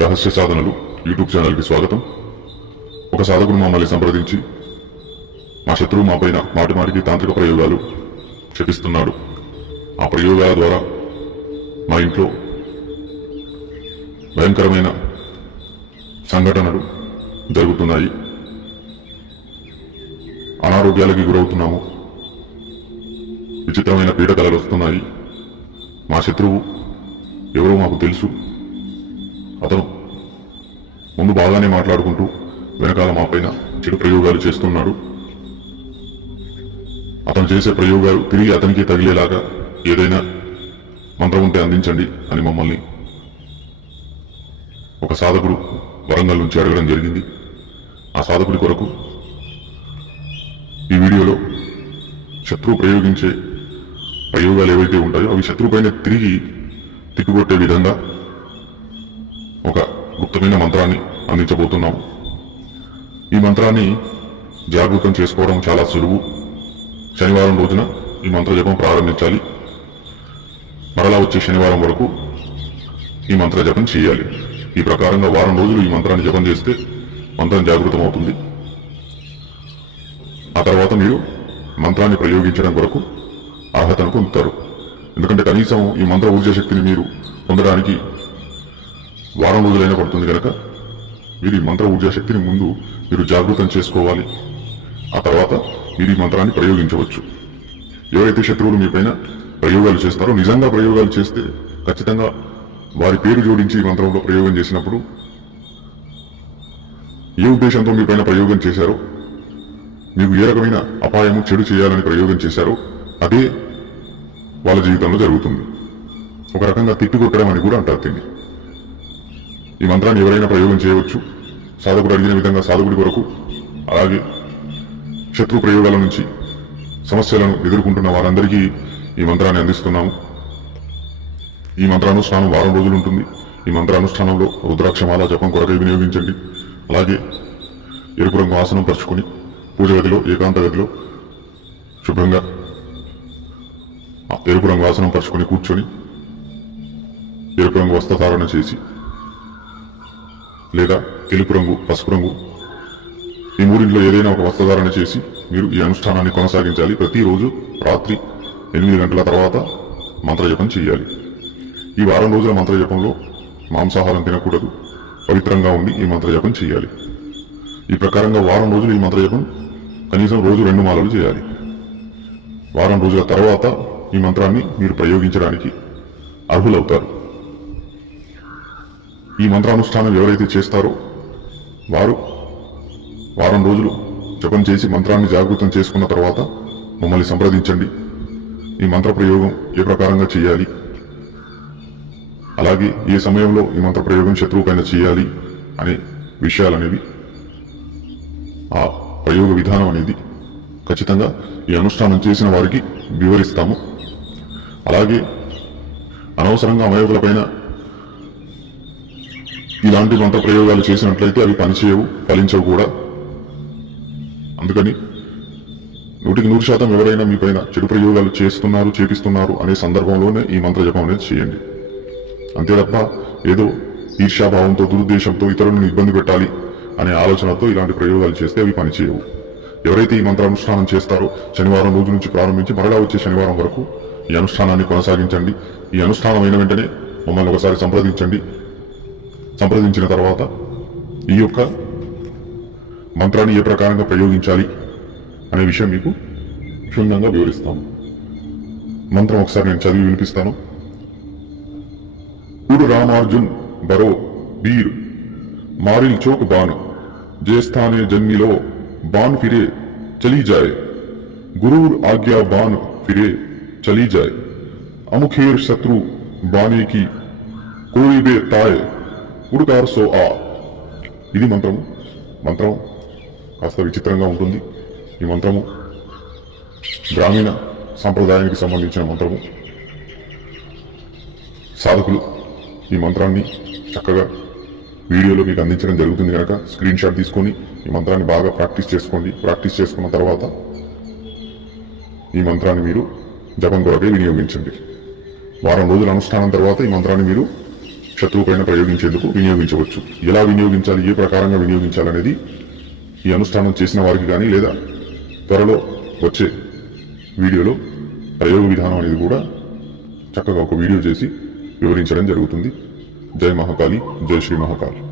రహస్య సాధనలు యూట్యూబ్ ఛానల్కి స్వాగతం. ఒక సాధకుడు మమ్మల్ని సంప్రదించి మా శత్రువు మా పైన మాటి మాటికి తాంత్రిక ప్రయోగాలు చెప్పిస్తున్నాడు ఆ ప్రయోగాల ద్వారా మా ఇంట్లో భయంకరమైన సంఘటనలు జరుగుతున్నాయి. అనారోగ్యాలకి గురవుతున్నాము. విచిత్రమైన పీడకలలు వస్తున్నాయి మా శత్రువు ఎవరో మాకు తెలుసు. అతను ముందు బాగానే మాట్లాడుకుంటూ వెనకాల మా పైన చెడు ప్రయోగాలు చేస్తున్నాడు. అతను చేసే ప్రయోగాలు తిరిగి అతనికి తగిలేలాగా ఏదైనా మంత్రం ఉంటే అందించండి అని మమ్మల్ని ఒక సాధకుడు వరంగల్ నుంచి అడగడం జరిగింది. ఆ సాధకుడి కొరకు ఈ వీడియోలో శత్రువు ప్రయోగించే ప్రయోగాలు ఏవైతే ఉంటాయో అవి శత్రువు పైన తిరిగి తిప్పికొట్టే విధంగా ఒక గుప్తమైన మంత్రాన్ని అందించబోతున్నాం. ఈ మంత్రాన్ని జాగృతం చేసుకోవడం చాలా సులువు. శనివారం రోజున ఈ మంత్ర జపం ప్రారంభించాలి. మరలా వచ్చే శనివారం వరకు ఈ మంత్ర జపం చేయాలి. ఈ ప్రకారంగా వారం రోజులు ఈ మంత్రాన్ని జపం చేస్తే మంత్రం జాగృతం అవుతుంది ఆ తర్వాత మీరు మంత్రాన్ని ప్రయోగించడం కొరకు అర్హతను పొందుతారు. ఎందుకంటే కనీసం ఈ మంత్ర ఊర్జ శక్తిని మీరు పొందడానికి వారం రోజులైనా పడుతుంది కనుక మీరు ఈ మంత్ర ఊర్జా శక్తిని ముందు మీరు జాగృతం చేసుకోవాలి. ఆ తర్వాత మీరు ఈ మంత్రాన్ని ప్రయోగించవచ్చు. ఎవరైతే శత్రువులు మీ పైన ప్రయోగాలు చేస్తారో నిజంగా ప్రయోగాలు చేస్తే ఖచ్చితంగా వారి పేరు జోడించి ఈ మంత్రంలో ప్రయోగం చేసినప్పుడు ఏ ఉద్దేశంతో మీ పైన ప్రయోగం చేశారో మీకు ఏ రకమైన అపాయము చెడు చేయాలని ప్రయోగం చేశారో అదే వాళ్ళ జీవితంలో జరుగుతుంది. ఒక రకంగా తిట్టుకొట్టడం అని కూడా అంటారు తిండి ఈ మంత్రాన్ని ఎవరైనా ప్రయోగం చేయవచ్చు. సాధకుడు అడిగిన విధంగా సాధకుడి కొరకు అలాగే శత్రు ప్రయోగాల నుంచి సమస్యలను ఎదుర్కొంటున్న వారందరికీ ఈ మంత్రాన్ని అందిస్తున్నాము. ఈ మంత్రానుష్ఠానం వారం రోజులు ఉంటుంది. ఈ మంత్రానుష్ఠానంలో రుద్రాక్షమాల జపం కొరకై వినియోగించండి. అలాగే ఎరుపు రంగు ఆసనం పరుచుకొని పూజ గదిలో ఏకాంత గదిలో శుభ్రంగా ఎరుపు రంగు ఆసనం పరుచుకొని కూర్చొని ఎరుపు రంగు వస్త్రధారణ చేసి లేదా తెలుపు రంగు పసుపు రంగు. ఈ మూడింట్లో ఏదైనా ఒక వస్త్రధారణ చేసి మీరు ఈ అనుష్ఠానాన్ని కొనసాగించాలి. ప్రతిరోజు రాత్రి ఎనిమిది గంటల తర్వాత మంత్రజపం చేయాలి ఈ వారం రోజుల మంత్రజపంలో మాంసాహారం తినకూడదు. పవిత్రంగా ఉండి ఈ మంత్రజపం చేయాలి ఈ ప్రకారంగా వారం రోజులు ఈ మంత్రజపం కనీసం రోజు రెండు మాలలు చేయాలి. వారం రోజుల తర్వాత ఈ మంత్రాన్ని మీరు ప్రయోగించడానికి అర్హులవుతారు. ఈ మంత్రానుష్ఠానం ఎవరైతే చేస్తారో వారు వారం రోజులు జపం చేసి మంత్రాన్ని జాగృతం చేసుకున్న తర్వాత మమ్మల్ని సంప్రదించండి. ఈ మంత్ర ప్రయోగం ఏ ప్రకారంగా చేయాలి? అలాగే ఏ సమయంలో ఈ మంత్ర ప్రయోగం శత్రువు పైన చేయాలి అనే విషయాలనేవి ఆ ప్రయోగ విధానం అనేది ఖచ్చితంగా ఈ అనుష్ఠానం చేసిన వారికి వివరిస్తాము. అలాగే అనవసరంగా అమాయకులపైన ఇలాంటి మంత్ర ప్రయోగాలు చేసినట్లయితే అవి పనిచేయవు ఫలించవు కూడా. అందుకని నూటికి నూరు శాతం ఎవరైనా మీ పైన చెడు ప్రయోగాలు చేస్తున్నారు చేపిస్తున్నారు అనే సందర్భంలోనే ఈ మంత్ర జపం అనేది చేయండి. అంతే తప్ప ఏదో ఈర్ష్యాభావంతో దురుద్దేశంతో ఇతరులను ఇబ్బంది పెట్టాలి అనే ఆలోచనతో ఇలాంటి ప్రయోగాలు చేస్తే అవి పనిచేయవు. ఎవరైతే ఈ మంత్రానుష్ఠానం చేస్తారో శనివారం రోజు నుంచి ప్రారంభించి మరలా వచ్చే శనివారం వరకు ఈ అనుష్ఠానాన్ని కొనసాగించండి. ఈ అనుష్ఠానం అయిన వెంటనే మమ్మల్ని ఒకసారి సంప్రదించండి. సంప్రదించిన తర్వాత ఈ యొక్క మంత్రాన్ని ఏ ప్రకారంగా ప్రయోగించాలి అనే విషయం మీకు క్షుణ్ణంగా వివరిస్తాము మంత్రం ఒకసారి నేను చదివి వినిపిస్తాను. గురు రామార్జున్ బరో బీర్ మారిల్ చోక్ బాన్ జయస్థానే జన్మిలో బాన్ ఫిరే చలీ జాయ్ ఆజ్ఞా బాన్ ఫిరే చలీ జాయ్ అముఖేర్ శత్రు బానే కోరిబే తాయ్. ఉడుకార్ సో ఆ ఇది మంత్రము. మంత్రం కాస్త విచిత్రంగా ఉంటుంది. ఈ మంత్రము గ్రామీణ సాంప్రదాయానికి సంబంధించిన మంత్రము. సాధకులు ఈ మంత్రాన్ని చక్కగా వీడియోలో మీకు అందించడం జరుగుతుంది కనుక స్క్రీన్ షాట్ తీసుకొని ఈ మంత్రాన్ని బాగా ప్రాక్టీస్ చేసుకోండి. ప్రాక్టీస్ చేసుకున్న తర్వాత ఈ మంత్రాన్ని మీరు జపం కొరకే వినియోగించండి. వారం రోజుల అనుష్ఠానం తర్వాత ఈ మంత్రాన్ని మీరు శత్రువుపైన ప్రయోగించేందుకు వినియోగించవచ్చు. ఎలా వినియోగించాలి? ఏ ప్రకారంగా వినియోగించాలనేది ఈ అనుష్ఠానం చేసిన వారికి కానీ లేదా త్వరలో వచ్చే వీడియోలో ప్రయోగ విధానం అనేది కూడా చక్కగా ఒక వీడియో చేసి వివరించడం జరుగుతుంది. జై మహాకాళి. జై శ్రీ మహాకాళి.